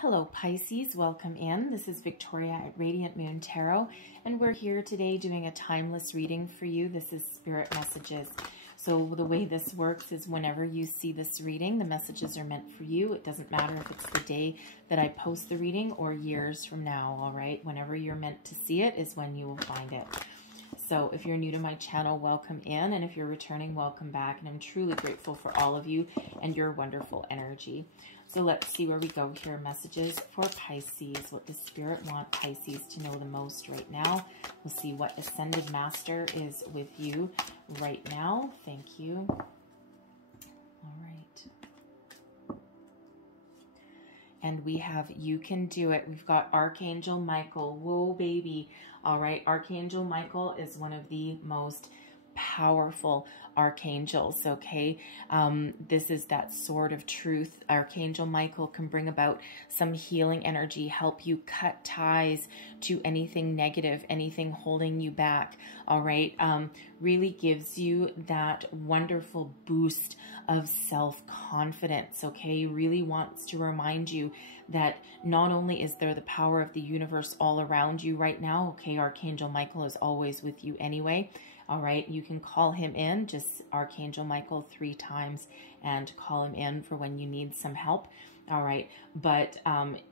Hello Pisces, welcome in. This is Victoria at Radiant Moon Tarot, and we're here today doing a timeless reading for you. This is Spirit Messages. So the way this works is whenever you see this reading, the messages are meant for you. It doesn't matter if it's the day that I post the reading or years from now, all right? Whenever you're meant to see it is when you will find it. So if you're new to my channel, welcome in, and if you're returning, welcome back, and I'm truly grateful for all of you and your wonderful energy. So let's see where we go here. Messages for Pisces. What does Spirit want Pisces to know the most right now? We'll see what Ascended Master is with you right now. Thank you. All right. And we have You Can Do It. We've got Archangel Michael. Whoa, baby. All right. Archangel Michael is one of the most powerful archangels, okay? This is that sword of truth. Archangel Michael can bring about some healing energy, help you cut ties to anything negative, anything holding you back, all right? Really gives you that wonderful boost of self-confidence, okay? Really wants to remind you that not only is there the power of the universe all around you right now, okay? Archangel Michael is always with you anyway. All right, you can call him in, just Archangel Michael 3 times and call him in for when you need some help. All right, but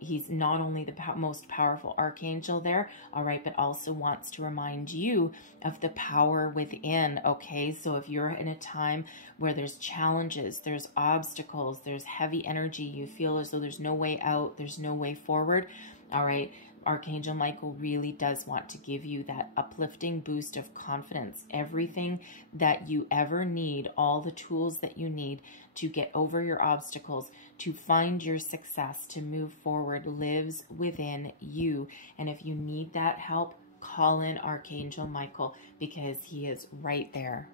he's not only the most powerful archangel there, all right, but also wants to remind you of the power within, okay? So if you're in a time where there's challenges, there's obstacles, there's heavy energy, you feel as though there's no way out, there's no way forward, all right, Archangel Michael really does want to give you that uplifting boost of confidence. Everything that you ever need, all the tools that you need to get over your obstacles, to find your success, to move forward, lives within you. And if you need that help, call in Archangel Michael because he is right there.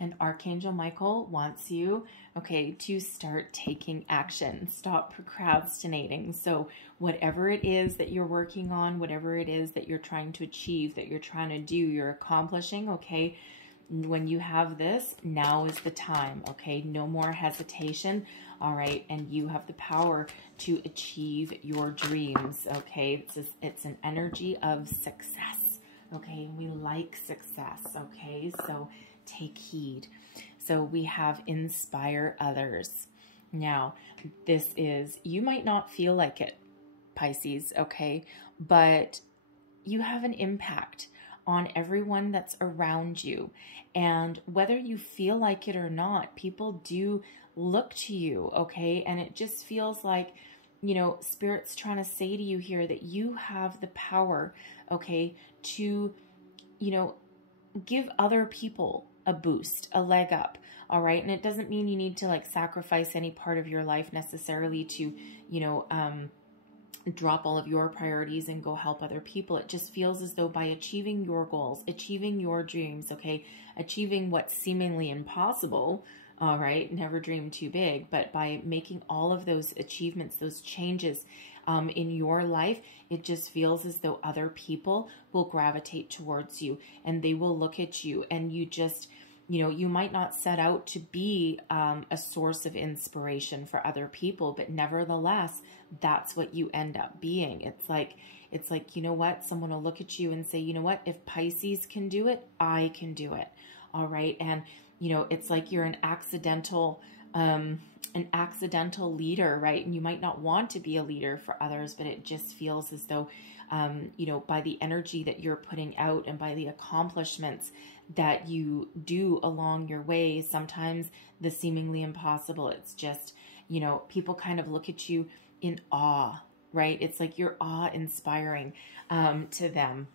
And Archangel Michael wants you, okay, to start taking action. Stop procrastinating. So whatever it is that you're working on, whatever it is that you're trying to achieve, that you're trying to do, you're accomplishing, okay, when you have this, now is the time, okay? No more hesitation, all right? And you have the power to achieve your dreams, okay? It's an energy of success, okay? We like success, okay? So take heed. So we have Inspire Others. Now, this is, you might not feel like it, Pisces, okay? But you have an impact on everyone that's around you. And whether you feel like it or not, people do look to you, okay? And it just feels like, you know, Spirit's trying to say to you here that you have the power, okay, to, you know, give other people a boost, a leg up, all right? And it doesn't mean you need to like sacrifice any part of your life necessarily to, you know, drop all of your priorities and go help other people. It just feels as though by achieving your goals, achieving your dreams, okay, achieving what's seemingly impossible, all right, never dream too big, but by making all of those achievements, those changes in your life, it just feels as though other people will gravitate towards you and they will look at you, and you just, you know, you might not set out to be a source of inspiration for other people, but nevertheless, that's what you end up being. It's like, you know what? Someone will look at you and say, you know what? If Pisces can do it, I can do it. All right. And, you know, it's like you're an accidental leader, right? And you might not want to be a leader for others, but it just feels as though, you know, by the energy that you're putting out and by the accomplishments that you do along your way, sometimes the seemingly impossible, it's just, you know, people kind of look at you in awe, right? It's like you're awe-inspiring to them.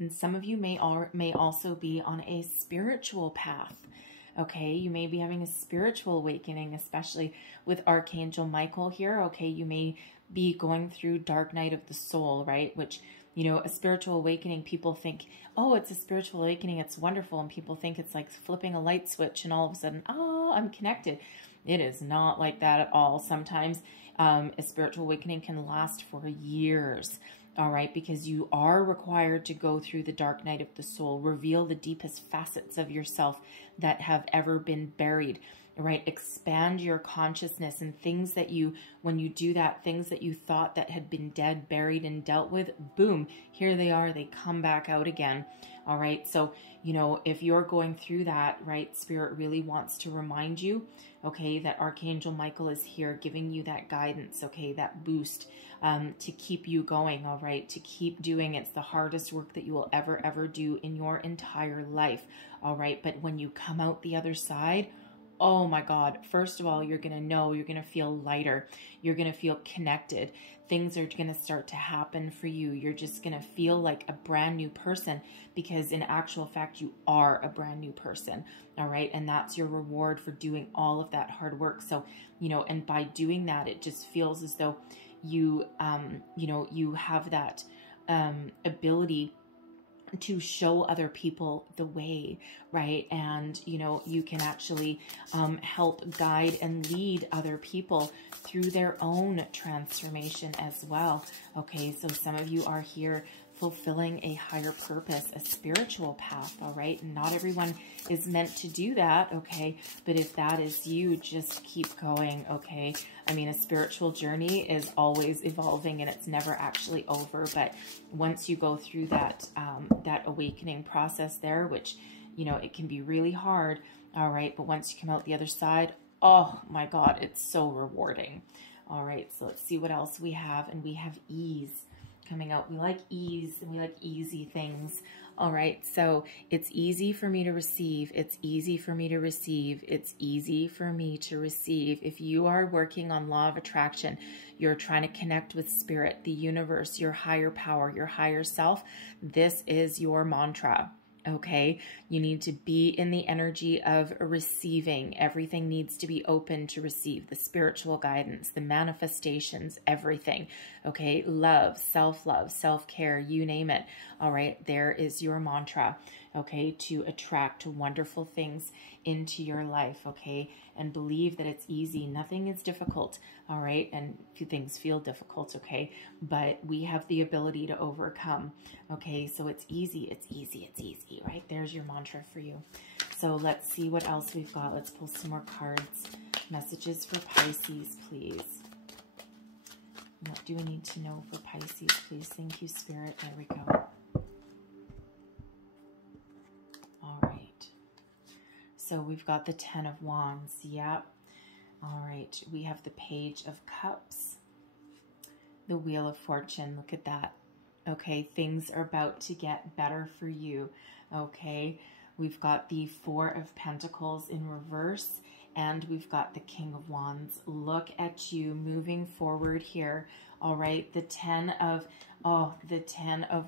And some of you may also be on a spiritual path. Okay, you may be having a spiritual awakening, especially with Archangel Michael here. Okay, you may be going through dark night of the soul, right? Which, you know, a spiritual awakening, people think, oh, it's a spiritual awakening, it's wonderful. And people think it's like flipping a light switch and all of a sudden, oh, I'm connected. It is not like that at all. Sometimes a spiritual awakening can last for years. All right, because you are required to go through the dark night of the soul, reveal the deepest facets of yourself that have ever been buried, right? Expand your consciousness, and things that you, when you do that, things that you thought that had been dead, buried, and dealt with, boom, here they are, they come back out again. All right. So, you know, if you're going through that, right, Spirit really wants to remind you, okay, that Archangel Michael is here giving you that guidance, okay, that boost, to keep you going, all right, to keep doing. It's the hardest work that you will ever do in your entire life, all right? But when you come out the other side, oh my God, first of all, you're going to know, you're going to feel lighter. You're going to feel connected. Things are going to start to happen for you. You're just going to feel like a brand new person, because in actual fact, you are a brand new person. All right. And that's your reward for doing all of that hard work. So, you know, and by doing that, it just feels as though you, you know, you have that, ability to show other people the way, right? And, you know, you can actually help guide and lead other people through their own transformation as well. Okay, so some of you are here fulfilling a higher purpose, a spiritual path, all right? Not everyone is meant to do that, okay? But if that is you, just keep going, okay? I mean, a spiritual journey is always evolving, and it's never actually over. But once you go through that, that awakening process there, which, you know, it can be really hard, all right? But once you come out the other side, oh my God, it's so rewarding. All right, so let's see what else we have. And we have ease coming out. We like ease, and we like easy things. All right, so it's easy for me to receive. It's easy for me to receive. It's easy for me to receive. If you are working on law of attraction, you're trying to connect with spirit, the universe, your higher power, your higher self, this is your mantra. Okay, you need to be in the energy of receiving. Everything needs to be open to receive the spiritual guidance, the manifestations, everything. Okay, love, self-love, self-care, you name it. All right, there is your mantra, okay, to attract wonderful things into your life, okay, and believe that it's easy. Nothing is difficult, all right, and few things feel difficult, okay, but we have the ability to overcome, okay, so it's easy, it's easy, it's easy, right? There's your mantra for you. So let's see what else we've got. Let's pull some more cards. Messages for Pisces, please. What do we need to know for Pisces, please? Thank you, Spirit. There we go. All right. So we've got the Ten of Wands. Yep. All right. We have the Page of Cups. The Wheel of Fortune. Look at that. Okay. Things are about to get better for you. Okay. We've got the Four of Pentacles in reverse. And we've got the King of Wands. Look at you moving forward here. All right. The Ten of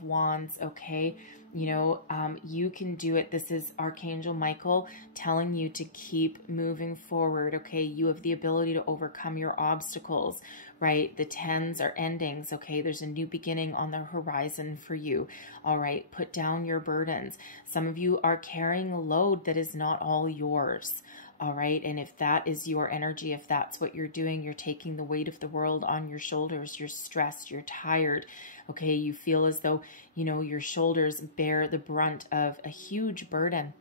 Wands. Okay. You know, you can do it. This is Archangel Michael telling you to keep moving forward. Okay. You have the ability to overcome your obstacles, right? The tens are endings. Okay. There's a new beginning on the horizon for you. All right. Put down your burdens. Some of you are carrying a load that is not all yours. All right. And if that is your energy, if that's what you're doing, you're taking the weight of the world on your shoulders. You're stressed. You're tired. Okay. You feel as though, you know, your shoulders bear the brunt of a huge burden.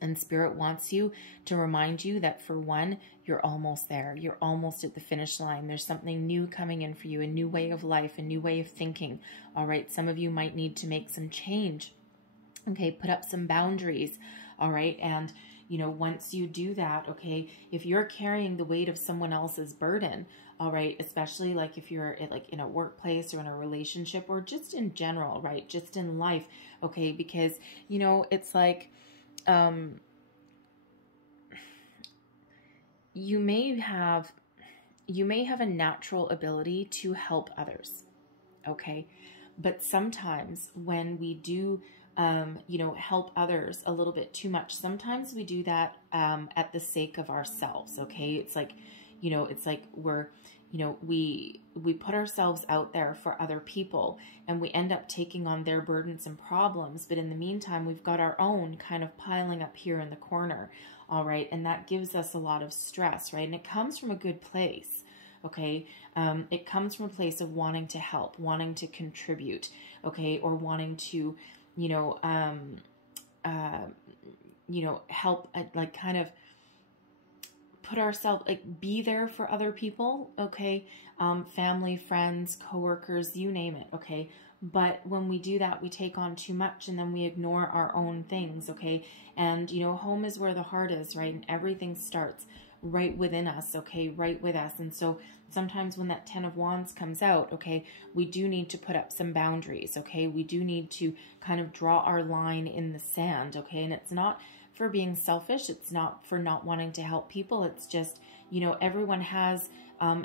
And Spirit wants you to remind you that, for one, you're almost there. You're almost at the finish line. There's something new coming in for you, a new way of life, a new way of thinking. All right. Some of you might need to make some change. Okay. Put up some boundaries. All right. And you know, once you do that, okay, if you're carrying the weight of someone else's burden, all right, especially like if you're like in a workplace or in a relationship or just in general, right, just in life, okay, because, you know, it's like, you may have a natural ability to help others, okay, but sometimes when we do you know, help others a little bit too much, sometimes we do that at the sake of ourselves, okay? It's like, you know, it's like we're, you know, we put ourselves out there for other people and we end up taking on their burdens and problems, but in the meantime, we've got our own kind of piling up here in the corner, all right? And that gives us a lot of stress, right? And it comes from a good place, okay? It comes from a place of wanting to help, wanting to contribute, okay? Or wanting to, you know, help, like kind of put ourselves, like, be there for other people, okay? Family, friends, coworkers, you name it, okay? But when we do that, we take on too much, and then we ignore our own things, okay? And, you know, home is where the heart is, right? And everything starts right within us, okay? Right with us. And so sometimes when that 10 of Wands comes out, okay, we do need to put up some boundaries, okay? We do need to kind of draw our line in the sand, okay? And it's not for being selfish. It's not for not wanting to help people. It's just, you know, everyone has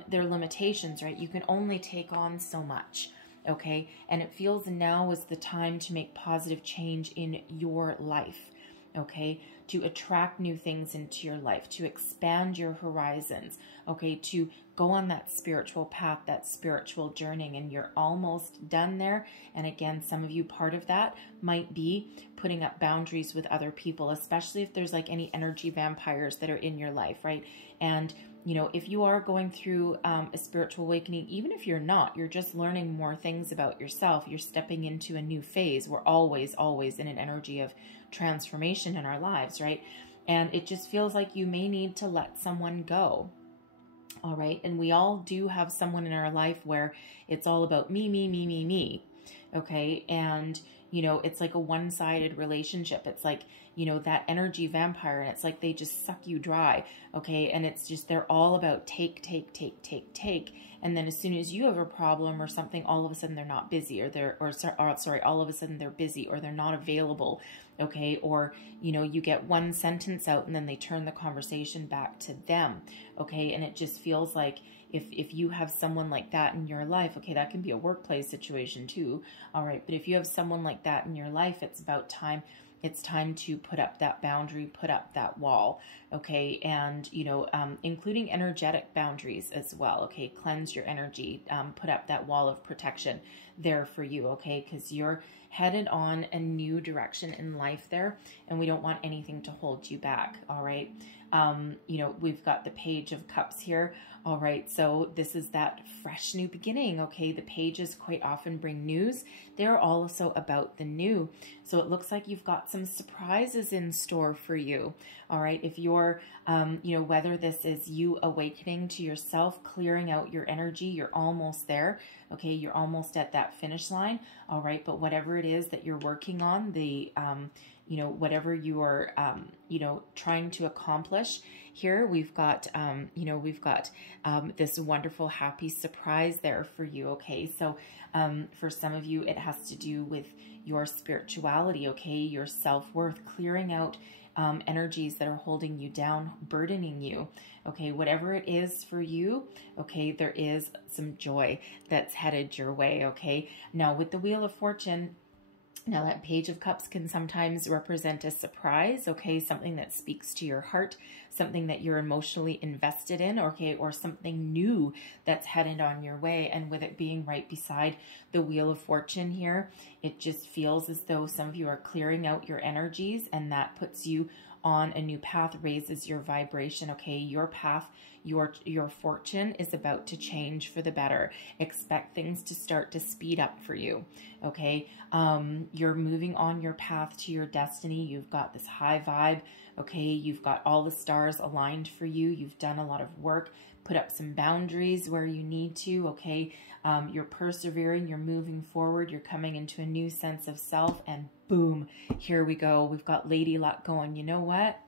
their limitations, right? You can only take on so much, okay? And it feels now is the time to make positive change in your life, okay? To attract new things into your life, to expand your horizons, okay? To go on that spiritual path, that spiritual journey, and you're almost done there. And again, some of you, part of that might be putting up boundaries with other people, especially if there's like any energy vampires that are in your life, right? And you know, if you are going through a spiritual awakening, even if you're not, you're just learning more things about yourself. You're stepping into a new phase. We're always in an energy of transformation in our lives, right? And it just feels like you may need to let someone go. All right. And we all do have someone in our life where it's all about me, me, me, me, me. Okay. And, you know, it's like a one-sided relationship. It's like, you know, that energy vampire, and it's like they just suck you dry. Okay. And it's just, they're all about take. And then as soon as you have a problem or something, all of a sudden they're not busy, all of a sudden they're busy, or they're not available. Okay. Or, you know, you get one sentence out and then they turn the conversation back to them. Okay. And it just feels like if you have someone like that in your life, okay, that can be a workplace situation too. All right. But if you have someone like that in your life, it's about time. It's time to put up that boundary, put up that wall, okay? And, you know, including energetic boundaries as well, okay? Cleanse your energy, put up that wall of protection there for you, okay? Because you're headed on a new direction in life there, and we don't want anything to hold you back, all right? You know, we've got the Page of Cups here. All right, so this is that fresh new beginning, okay? The pages quite often bring news. They're also about the new. So it looks like you've got some surprises in store for you, all right? If you're, you know, whether this is you awakening to yourself, clearing out your energy, you're almost there, okay? You're almost at that finish line, all right? But whatever it is that you're working on, the, you know, whatever you are, you know, trying to accomplish here, we've got, you know, we've got this wonderful, happy surprise there for you, okay? So for some of you, it has to do with your spirituality, okay? Your self-worth, clearing out energies that are holding you down, burdening you, okay? Whatever it is for you, okay, there is some joy that's headed your way, okay? Now, with the Wheel of Fortune, now that Page of Cups can sometimes represent a surprise, okay, something that speaks to your heart, something that you're emotionally invested in, okay, or something new that's headed on your way. And with it being right beside the Wheel of Fortune here, it just feels as though some of you are clearing out your energies, and that puts you on a new path, raises your vibration, okay? Your path, your fortune is about to change for the better. Expect things to start to speed up for you, okay? You're moving on your path to your destiny. You've got this high vibe, okay? You've got all the stars aligned for you. You've done a lot of work, put up some boundaries where you need to, okay? You're persevering, you're moving forward, you're coming into a new sense of self, and boom, here we go. We've got Lady Luck going, you know what?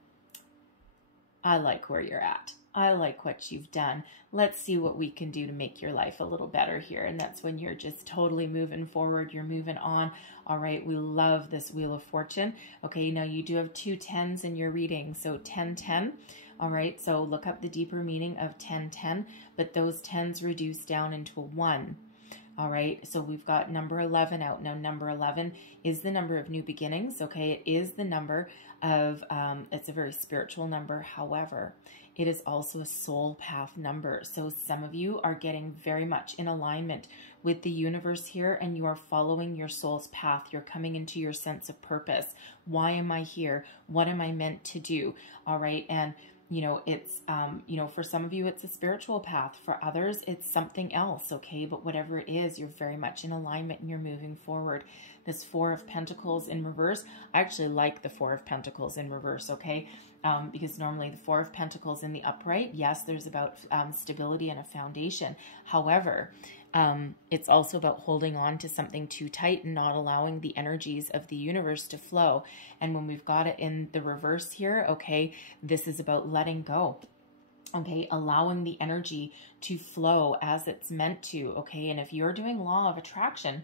I like where you're at. I like what you've done. Let's see what we can do to make your life a little better here. And that's when you're just totally moving forward. You're moving on. All right. We love this Wheel of Fortune. Okay. Now you do have 2 10s in your reading. So 10-10. All right. So look up the deeper meaning of 10-10, but those 10s reduce down into a 1. All right, so we've got number 11 out. Now, number 11 is the number of new beginnings, okay? It is the number of, it's a very spiritual number. However, it is also a soul path number. So some of you are getting very much in alignment with the universe here, and you are following your soul's path. You're coming into your sense of purpose. Why am I here? What am I meant to do? All right, and you know, it's, you know, for some of you, it's a spiritual path. For others, it's something else, okay? But whatever it is, you're very much in alignment and you're moving forward. this Four of Pentacles in reverse. I actually like the Four of Pentacles in reverse, okay? Because normally the Four of Pentacles in the upright, yes, there's about stability and a foundation. However, it's also about holding on to something too tight and not allowing the energies of the universe to flow. And when we've got it in the reverse here, okay, this is about letting go. Okay, allowing the energy to flow as it's meant to, okay? And if you're doing law of attraction,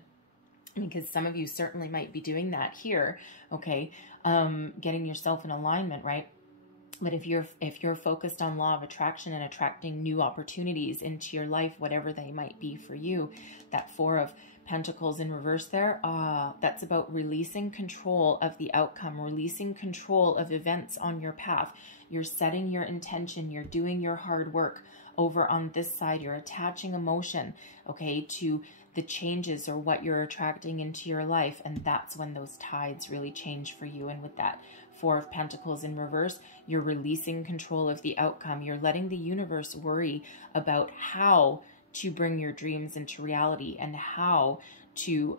because some of you certainly might be doing that here, okay, getting yourself in alignment, right? But if you're focused on law of attraction and attracting new opportunities into your life, whatever they might be for you, that Four of Pentacles in reverse there, that's about releasing control of the outcome, releasing control of events on your path. You're setting your intention, you're doing your hard work over on this side, you're attaching emotion, okay, to the changes or what you're attracting into your life. And that's when those tides really change for you. And with that Four of Pentacles in reverse, you're releasing control of the outcome. You're letting the universe worry about how to bring your dreams into reality and how to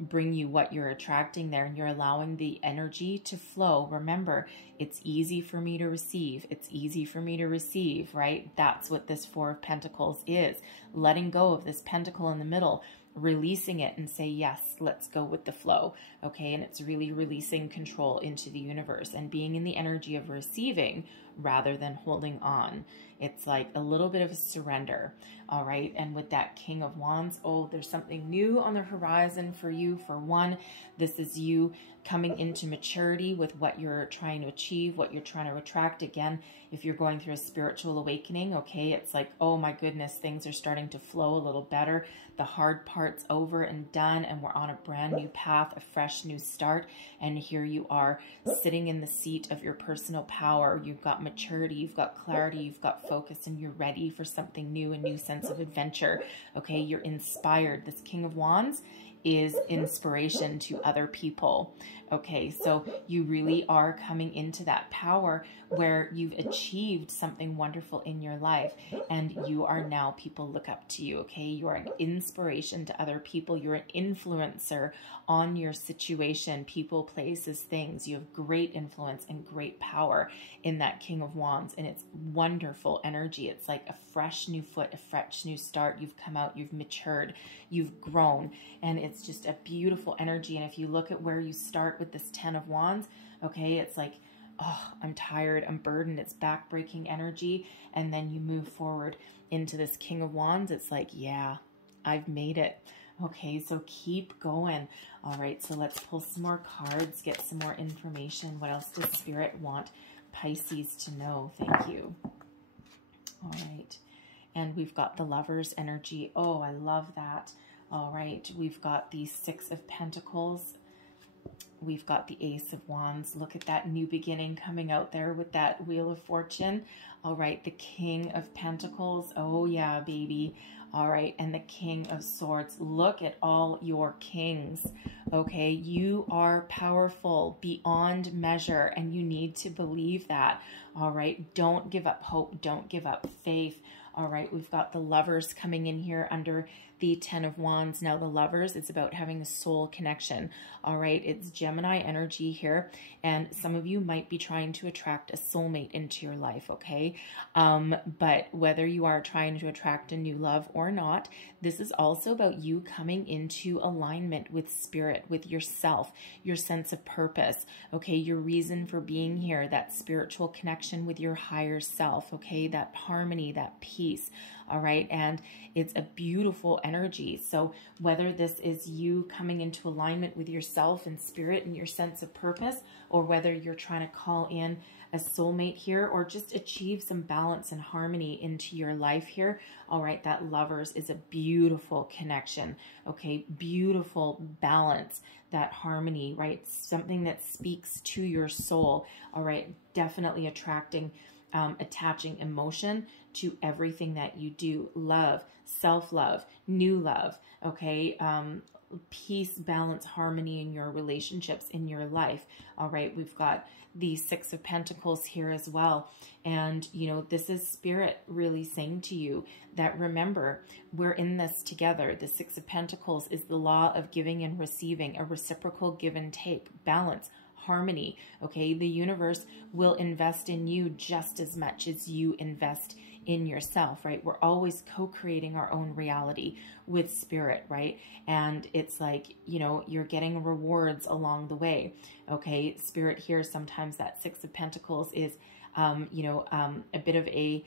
bring you what you're attracting there, and you're allowing the energy to flow. Remember, it's easy for me to receive. It's easy for me to receive, right? That's what this Four of Pentacles is. Letting go of this pentacle in the middle, releasing it and say, yes, let's go with the flow. Okay. And it's really releasing control into the universe and being in the energy of receiving rather than holding on. It's like a little bit of a surrender. All right. And with that King of Wands, oh, there's something new on the horizon for you. For one, this is you coming into maturity with what you're trying to achieve, what you're trying to attract. Again, if you're going through a spiritual awakening, okay, it's like, oh my goodness, things are starting to flow a little better. The hard part's over and done, and we're on a brand new path, a fresh new start. And here you are sitting in the seat of your personal power. You've got maturity, you've got clarity, you've got focus, and you're ready for something new, a new sense of adventure. Okay, you're inspired. This King of Wands is inspiration to other people. Okay, so you really are coming into that power where you've achieved something wonderful in your life and you are now, people look up to you. Okay, you're an inspiration to other people. You're an influencer on your situation, people, places, things. You have great influence and great power in that King of Wands, and it's wonderful energy. It's like a fresh new foot, a fresh new start. You've come out, you've matured, you've grown, and it's just a beautiful energy. And if you look at where you start with this 10 of Wands, okay, it's like, oh, I'm tired, I'm burdened, it's back-breaking energy. And then you move forward into this King of Wands. It's like, yeah, I've made it. Okay, so keep going. All right, so let's pull some more cards, get some more information. What else does Spirit want Pisces to know? Thank you. All right, and we've got the Lover's energy. Oh, I love that. All right, we've got the Six of Pentacles. We've got the Ace of Wands. Look at that new beginning coming out there with that Wheel of Fortune. All right, the King of Pentacles. Oh, yeah, baby. All right, and the King of Swords. Look at all your kings. Okay, you are powerful beyond measure, and you need to believe that. All right, don't give up hope. Don't give up faith. All right, we've got the Lovers coming in here under the 10 of Wands. Now the Lovers, it's about having a soul connection. All right, it's Gemini energy here, and some of you might be trying to attract a soulmate into your life, okay? But whether you are trying to attract a new love or not, this is also about you coming into alignment with Spirit, with yourself, your sense of purpose, okay? Your reason for being here, that spiritual connection with your higher self, okay? That harmony, that peace. All right, and it's a beautiful energy. So whether this is you coming into alignment with yourself and Spirit and your sense of purpose, or whether you're trying to call in a soulmate here, or just achieve some balance and harmony into your life here, all right, that Lovers is a beautiful connection, okay? Beautiful balance, that harmony, right? Something that speaks to your soul, all right? Definitely attracting, attaching emotion to everything that you do. Love, self-love, new love, okay? peace, balance, harmony in your relationships, in your life. All right, we've got the Six of Pentacles here as well. And, you know, this is Spirit really saying to you that, remember, we're in this together. The Six of Pentacles is the law of giving and receiving, a reciprocal give and take, balance, harmony. Okay, the universe will invest in you just as much as you invest in yourself, right? We're always co-creating our own reality with Spirit, right? And it's like, you know, you're getting rewards along the way. Okay, Spirit here, sometimes that Six of Pentacles is, you know, a bit of a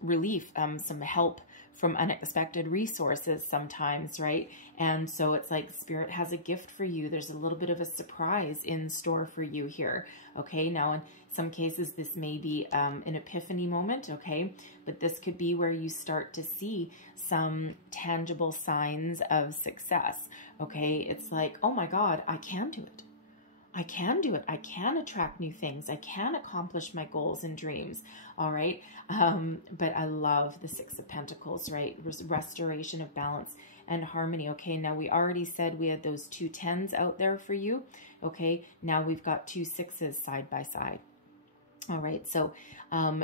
relief, some help from unexpected resources sometimes, right? And so it's like Spirit has a gift for you. There's a little bit of a surprise in store for you here. Okay, now in some cases this may be an epiphany moment, okay? But this could be where you start to see some tangible signs of success, okay? It's like, oh my God, I can do it. I can do it. I can attract new things. I can accomplish my goals and dreams. All right. But I love the Six of Pentacles, right? Restoration of balance and harmony. Okay. Now we already said we had those 2 10s out there for you. Okay. Now we've got 2 6s side by side. All right, so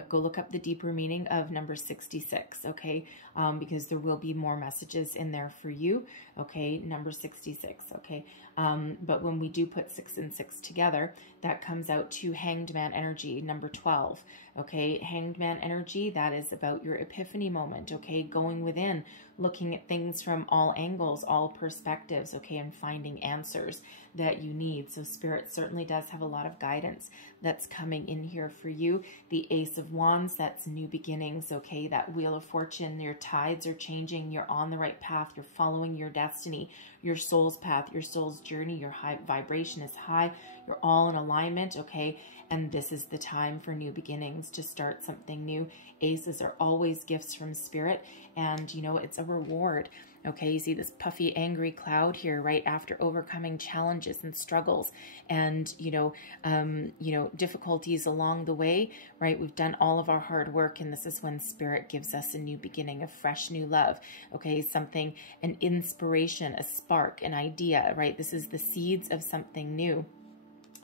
go look up the deeper meaning of number 66, okay, because there will be more messages in there for you, okay, number 66, okay, but when we do put 6 and 6 together, that comes out to Hanged Man energy, number 12, okay, Hanged Man energy, that is about your epiphany moment, okay, going within, looking at things from all angles, all perspectives, okay, and finding answers that you need. So Spirit certainly does have a lot of guidance that's coming in here for you. The Ace of Wands, that's new beginnings, okay, that Wheel of Fortune, your tides are changing, you're on the right path, you're following your destiny, your soul's path, your soul's journey, your high vibration is high, you're all in alignment, okay, and this is the time for new beginnings, to start something new. Aces are always gifts from Spirit, and you know, it's a reward. Okay, you see this puffy, angry cloud here, right after overcoming challenges and struggles and, you know, difficulties along the way, right? We've done all of our hard work, and this is when Spirit gives us a new beginning, a fresh new love, okay? Something, an inspiration, a spark, an idea, right? This is the seeds of something new.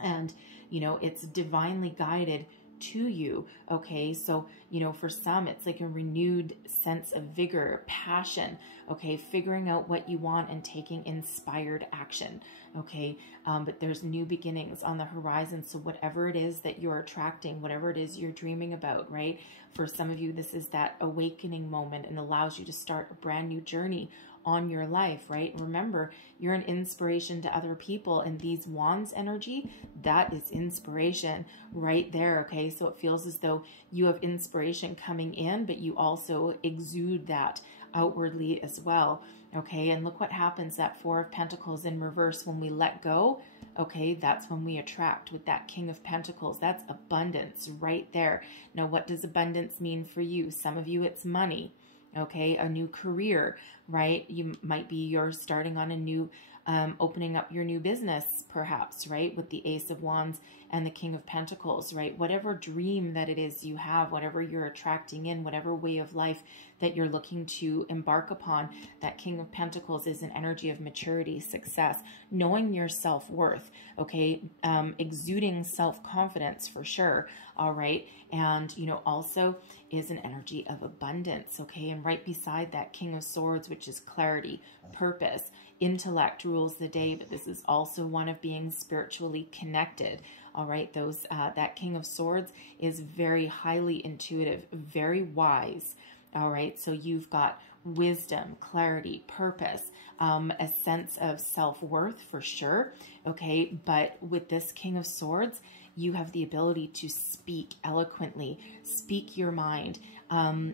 And, you know, it's divinely guided to you, okay? So, you know, for some, it's like a renewed sense of vigor, passion, okay? Figuring out what you want and taking inspired action, okay? But there's new beginnings on the horizon. So whatever it is that you're attracting, whatever it is you're dreaming about, right? For some of you, this is that awakening moment and allows you to start a brand new journey on your life, right? Remember, you're an inspiration to other people, and these wands energy, that is inspiration right there, okay? So it feels as though you have inspiration coming in, but you also exude that outwardly as well, okay? And look what happens, that Four of Pentacles in reverse, when we let go, okay, that's when we attract with that King of Pentacles. That's abundance right there. Now, what does abundance mean for you? Some of you, it's money, okay, a new career, right? You might be, you're starting on a new, opening up your new business, perhaps, right? With the Ace of Wands and the King of Pentacles, right? Whatever dream that it is you have, whatever you're attracting in, whatever way of life that you're looking to embark upon, that King of Pentacles is an energy of maturity, success, knowing your self-worth, okay? Exuding self-confidence for sure, all right? And, you know, also is an energy of abundance, okay? And right beside that King of Swords, which is clarity, purpose, intellect rules the day, but this is also one of being spiritually connected, all right? Those, that King of Swords is very highly intuitive, very wise, all right? So you've got wisdom, clarity, purpose, a sense of self-worth for sure, okay? But with this King of Swords, you have the ability to speak eloquently, speak your mind,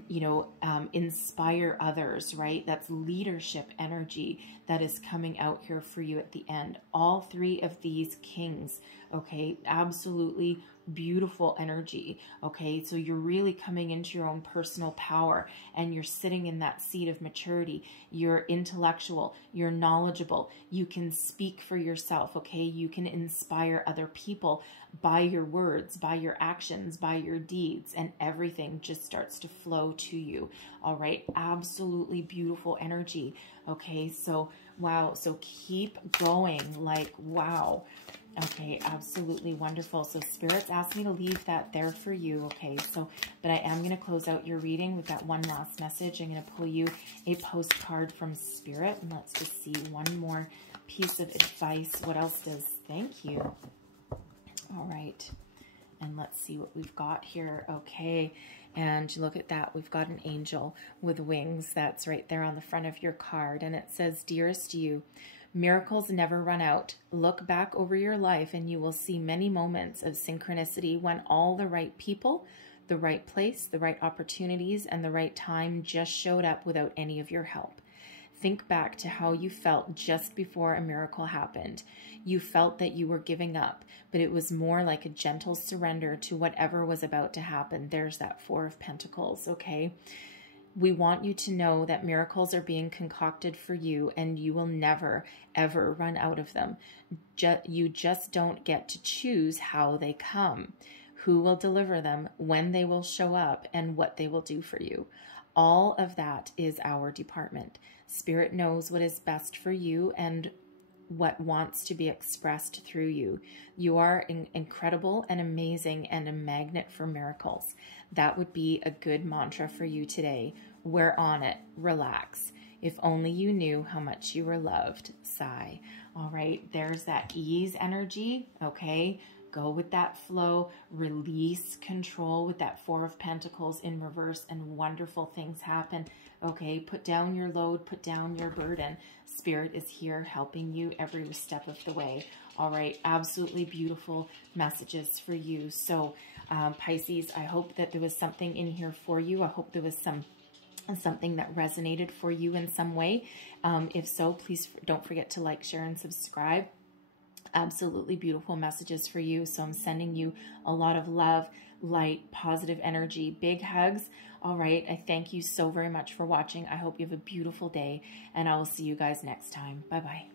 you know, inspire others, right? That's leadership energy that is coming out here for you at the end. All three of these kings, okay, absolutely beautiful energy. Okay, so you're really coming into your own personal power, and you're sitting in that seat of maturity. You're intellectual, you're knowledgeable, you can speak for yourself. Okay, you can inspire other people by your words, by your actions, by your deeds, and everything just starts to flow to you. All right, absolutely beautiful energy. Okay, so wow, so keep going, like wow. Okay, absolutely wonderful. So Spirit's asked me to leave that there for you. Okay, so, but I am going to close out your reading with that one last message. I'm going to pull you a postcard from Spirit, and let's just see one more piece of advice. What else does? Thank you. All right, and let's see what we've got here. Okay, and look at that. We've got an angel with wings. That's right there on the front of your card, and it says, "Dearest you, miracles never run out. Look back over your life and you will see many moments of synchronicity when all the right people, the right place, the right opportunities, and the right time just showed up without any of your help. Think back to how you felt just before a miracle happened. You felt that you were giving up, but it was more like a gentle surrender to whatever was about to happen." There's that Four of Pentacles, okay? We want you to know that miracles are being concocted for you, and you will never, ever run out of them. You just don't get to choose how they come, who will deliver them, when they will show up, and what they will do for you. All of that is our department. Spirit knows what is best for you and what wants to be expressed through you. You are incredible and amazing and a magnet for miracles. That would be a good mantra for you today. We're on it. Relax. If only you knew how much you were loved. Sigh. All right, there's that ease energy. Okay, go with that flow. Release control with that Four of Pentacles in reverse, and wonderful things happen. Okay, put down your load, put down your burden. Spirit is here helping you every step of the way. All right, absolutely beautiful messages for you. So, Pisces, I hope that there was something in here for you. I hope there was something that resonated for you in some way. If so, please don't forget to like, share, and subscribe. Absolutely beautiful messages for you. So I'm sending you a lot of love, light, positive energy, big hugs. All right. I thank you so very much for watching. I hope you have a beautiful day, and I will see you guys next time. Bye-bye.